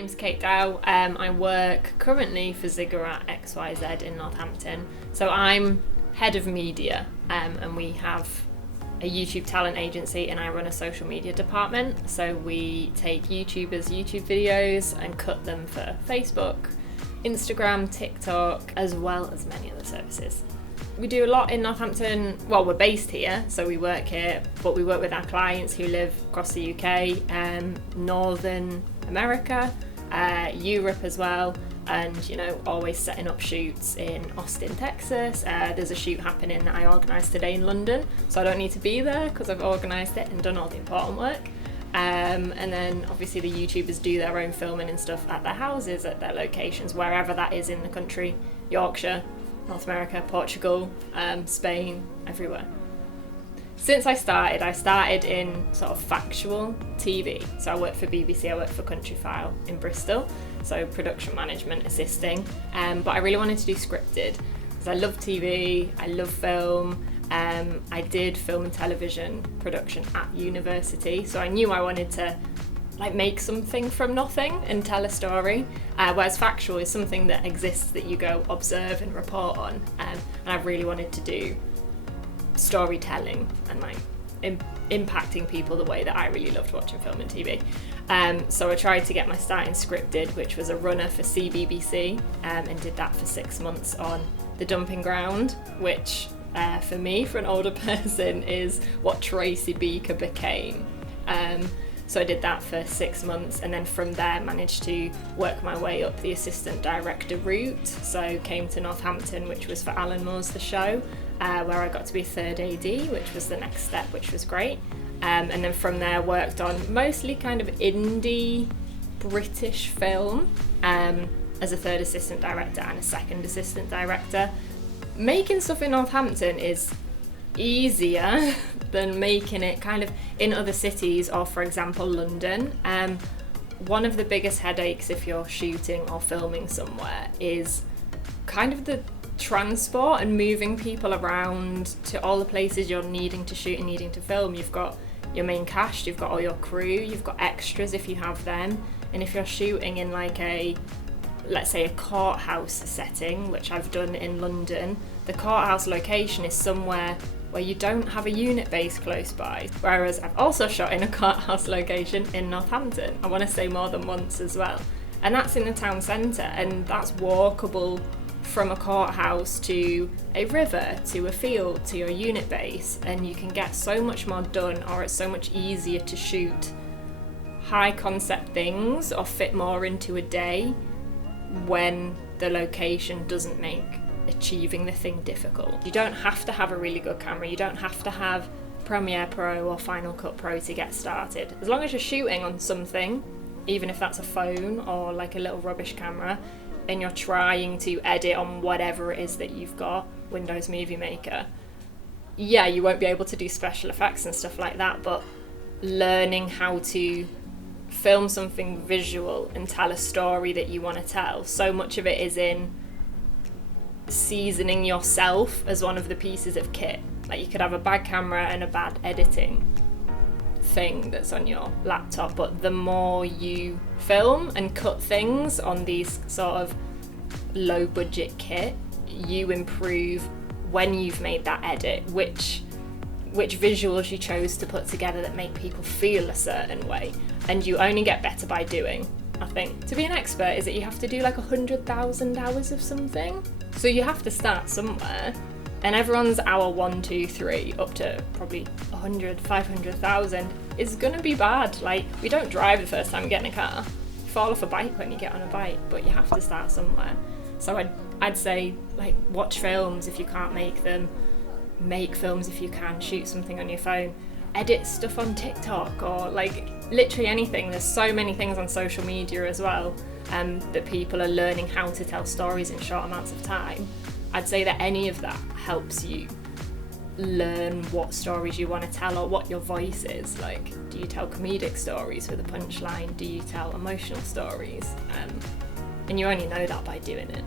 name's Kate Dow. I work currently for Ziggurat XYZ in Northampton. So I'm head of media, and we have a YouTube talent agency, and I run a social media department. So we take YouTubers' YouTube videos and cut them for Facebook, Instagram, TikTok, as well as many other services. We do a lot in Northampton. Well, we're based here, so we work here, but we work with our clients who live across the UK, Northern America, Europe as well, and always setting up shoots in Austin, Texas. There's a shoot happening that I organised today in London, so I don't need to be there because I've organised it and done all the important work. And then obviously the YouTubers do their own filming and stuff at their houses, at their locations, wherever that is in the country. Yorkshire, North America, Portugal, Spain, everywhere. Since I started in sort of factual TV. So I worked for BBC, I worked for Countryfile in Bristol, so production management, assisting. But I really wanted to do scripted because I love TV, I love film. I did film and television production at university, so I knew I wanted to make something from nothing and tell a story, whereas factual is something that exists that you go observe and report on, and I really wanted to do storytelling and impacting people the way that I really loved watching film and TV. So I tried to get my start in scripted, which was a runner for CBBC, and did that for 6 months on The Dumping Ground, which for me, for an older person, is what Tracy Beaker became. So I did that for 6 months, and then from there managed to work my way up the assistant director route. So came to Northampton, which was for Alan Moore's The Show, where I got to be third AD, which was the next step, which was great. And then from there worked on mostly kind of indie British film as a third assistant director and a second assistant director. Making stuff in Northampton is easier than making it kind of in other cities, or for example London. One of the biggest headaches if you're shooting or filming somewhere is kind of the transport and moving people around to all the places you're needing to shoot and needing to film. You've got your main cast, you've got all your crew, you've got extras if you have them, and if you're shooting in let's say a courthouse setting, which I've done in London, the courthouse location is somewhere where you don't have a unit base close by. Whereas I've also shot in a courthouse location in Northampton, I want to say more than once as well. And that's in the town centre, and that's walkable from a courthouse to a river, to a field, to your unit base, and you can get so much more done, or it's so much easier to shoot high concept things or fit more into a day when the location doesn't make achieving the thing difficult. You don't have to have a really good camera, you don't have to have Premiere Pro or Final Cut Pro to get started. As long as you're shooting on something, even if that's a phone or like a little rubbish camera, and you're trying to edit on whatever it is that you've got, Windows Movie Maker, yeah, you won't be able to do special effects and stuff like that, but learning how to film something visual and tell a story that you want to tell, so much of it is in seasoning yourself as one of the pieces of kit. Like, you could have a bad camera and a bad editing thing that's on your laptop, but the more you film and cut things on these sort of low budget kit, you improve when you've made that edit, which visuals you chose to put together that make people feel a certain way, and you only get better by doing. I think to be an expert is that you have to do 100,000 hours of something, so you have to start somewhere, and everyone's hour 1, 2, 3 up to probably 100, 500,000 is gonna be bad. We don't drive the first time you get in a car, you fall off a bike when you get on a bike, but you have to start somewhere. So I'd say watch films if you can't make them, make films if you can, shoot something on your phone, edit stuff on TikTok, or literally anything. There's so many things on social media as well, that people are learning how to tell stories in short amounts of time. I'd say that any of that helps you learn what stories you want to tell or what your voice is. Do you tell comedic stories with a punchline? Do you tell emotional stories? And you only know that by doing it.